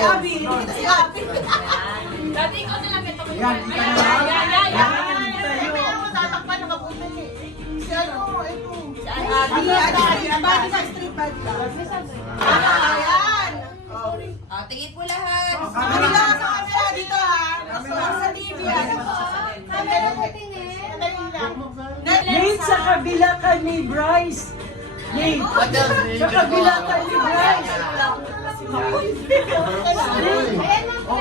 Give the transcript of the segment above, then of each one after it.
si Abby. Dito si Abby. Dati ikaw na lang ito. Yan, ika na lang. Yan. Kaya mo tatakpan ng kapunan eh. Si ano, ito. Si Abby. Abby sa street bag lang. Ayan. Tingin po lahat. Sa kanila, sa camera dito ha. Sa TV yan. Camera po tingin. Nate, sa kabila ka ni Bryce. Nate, sa kabila ka ni Bryce. Ayan na po.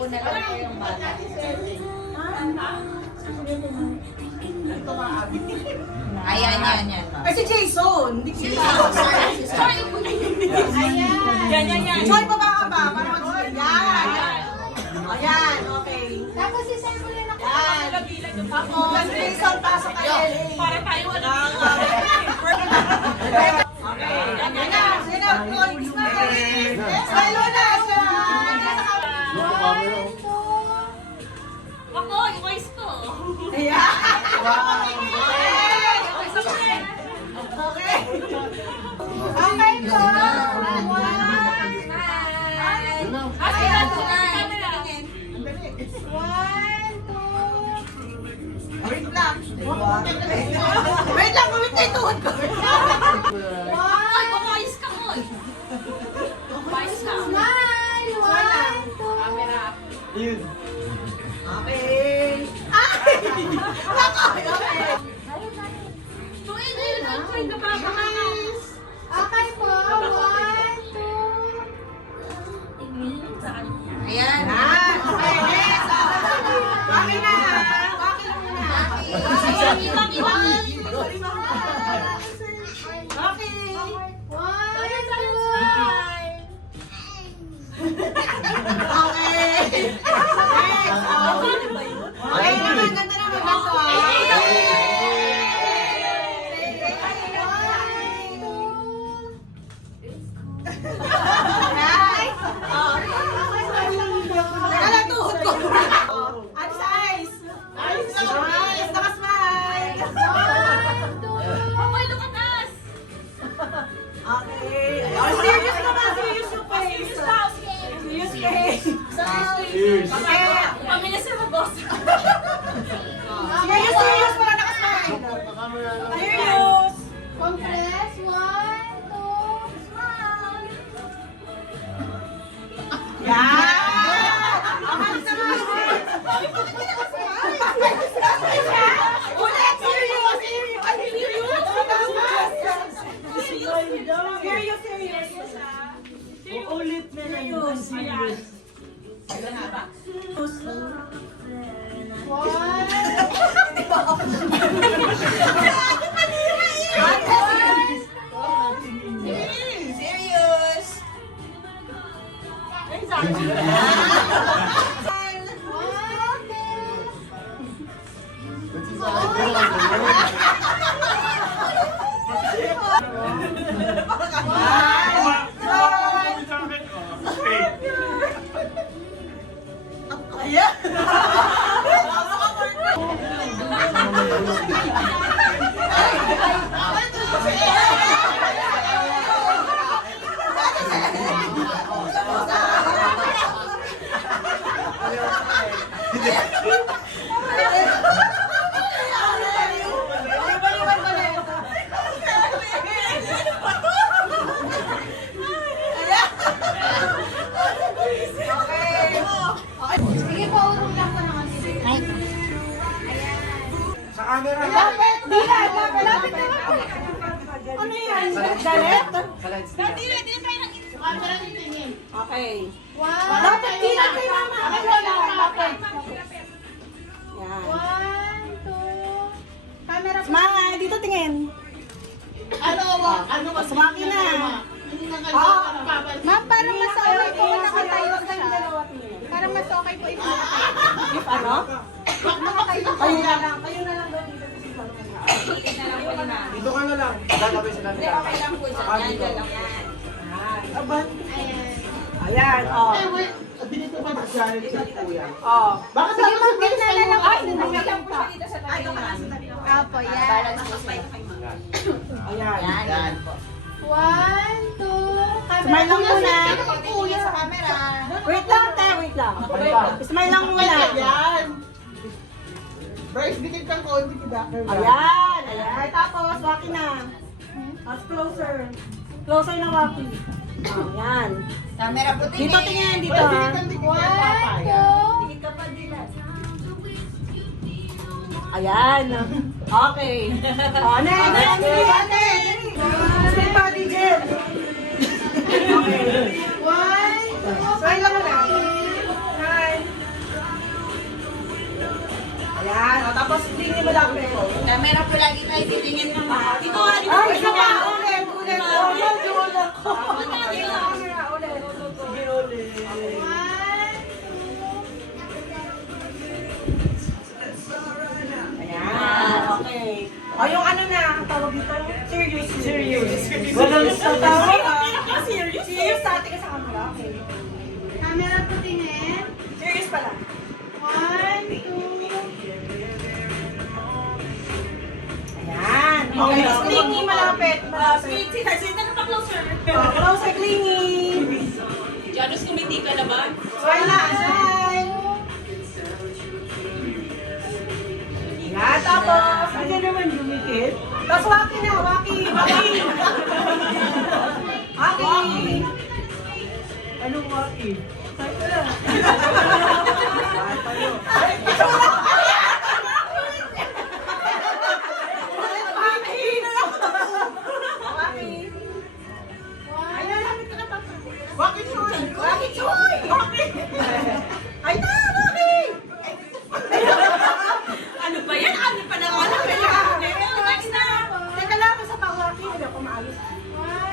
Una lang po yung bata. Ayan. Ay, si Jason. Hindi si Ayan. Ayan. Joy, baba ka ba? Para mag-join. Yan. Ayan, okay. Tapos si Sir Bulin ako. Yan. Tapos, Jason, pasok ka LA. Para tayo wala. Okay. Yan na. Yan na. Call na. Smile na. Ako, yung voice ko. Ayan. Okay. Okay po. One, two. Wait lang. Wait lang, gawin na yung tuhod ko. Ay, voice ka mo. Voice ka. Smile. One, two. Yun. Okay. Ay! Nako! Okay. Tuwin na yun. Ang tuwin na baba ka. Okay po. One, two. Ayan. Yan. Okay, next. Okay na. Okay lang muna. Sorry, mama. Okay. One, two. Okay. Next. Okay naman. Ganda naman. Ganda. Teka lang, tuhod ko. Alis, eyes. Alis, nakasmile. Amoy, lumatas. Okay. Oh, serious naman. Serious yung face. Serious face. Cheers. Okay. Pamilya sa mabos. Serious para nakasmile. Serious. Compress. One, two. Smile. Yan. Alis naman. Ulit. Serious. Serious. Ay, serious. Serious. Serious. Uulit na lang yung serious. Serious. Ayan. Sige po, urong lang ko naman. Sa camera. Lapit! Dila! Lapit! Ano yan? Galit? Okay. One, Lapit dila kay mama. Ay, wala. Lapit. Yan. one, two. Camera po. Smile, dito tingin. Sumaki na. Oo. Ma'am, parang mas okay po nakatayo Sa siya. dalawa tingin. Parang mas okay po ito. If ano? Nakatayo. Kayo na lang daw dito. Dito ka na lang. Lalabay sila nila. Okay lang po dyan. Yan lang. Aban. Ayan. Ayan, oh. Dito ka mag-challenge sa kuya. Oh. Bakit Sige, ma'am, gitna na lang po. Huwag lang po siya dito sa tabi naman. Apo, yan. Ayan. Yan po. One, two. Smile lang muna. Kuya sa camera. Wait lang, te. Wait lang. Smile lang muna. Yan. Bryce, dikit kang konti kita. Ayan. Ayan. Tapos, Waki na. Mas closer. Closer na, Waki. Ayan. Camera puti. Dito tingin, dito Bryce, ha. dikit kang dikit yan, papa. Ayan. Okay. O, next. Ate. Stay pa, DJ. Okay. Smile lang muna. Smile. Ayan. O, tapos tingin mo lang. Camera po lagi tayo titingin ng mga. Dito nga, dito. Ay, isa pa. Ulit. Oh, medyo ulit. Sige ulit. Ayan. Okay. O, yung ano na, ang tawag dito? Serious. Walang sa tawag. Serious? Serious sa atin ka sa camera. Okay. Camera po tingin. Serious pala. 1, 2. Ayan. Okay. Clingy, malapit. Malapit. Sita na pa closer. Close sa clingy. Janos, kumiti ka na ba? Smile na. Smile. Ayan. Tapos, Hindi naman dumikit. tapos Waki na. Waki. Anong waki? Waki Choy! Waki Choy! Waki! Ay na! Waki! Ano ba yan? Ano pa naman? Next na. Teka lang, sa pang Waki. Hindi ako maalis. 1,